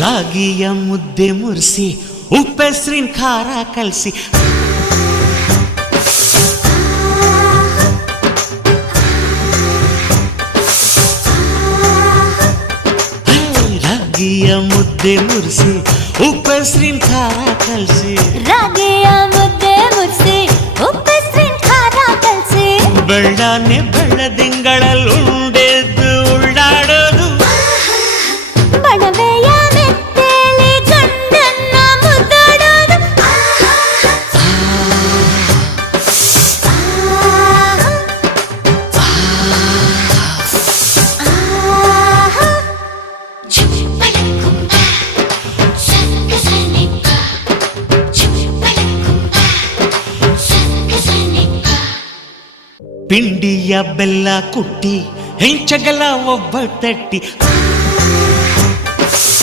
ರಾಗಿಯ ಮುದ್ದೆ ಮುರಿಸಿ ಉಪ್ಪೆಸ್ರಿನ ಖಾರ ಕಲಸಿ ರಾಗಿಯ ಮುದ್ದೆ ಮುರಿಸಿ ಉಪ್ಪೆಸ್ರಿನ ಖಾರ ಕಲಸಿ ರಾಗಿಯ ಮುದ್ದೆ ಮುರಿಸಿ ಉಪ್ಪೆಸ್ರಿನ ಖಾರ ಕಲಸಿ ಬೆಳ್ಳನೆ ಬೆಳ್ಳದಿಂಗಳಲ್ಲಿ ಉಂಡೆದ್ದು ಉಳ್ಳಾಡೋದು ಬಣವೆಯ ಮೆತ್ತೇಲಿ ಗಂಡನ್ನ ಮುದ್ದಾಡೋದು ಪಿಂಡಿಯ ಬೆಲ್ಲ ಕುಟ್ಟಿ ಹೆಂಚಗಲ ಒಬ್ಬ ತಟ್ಟಿ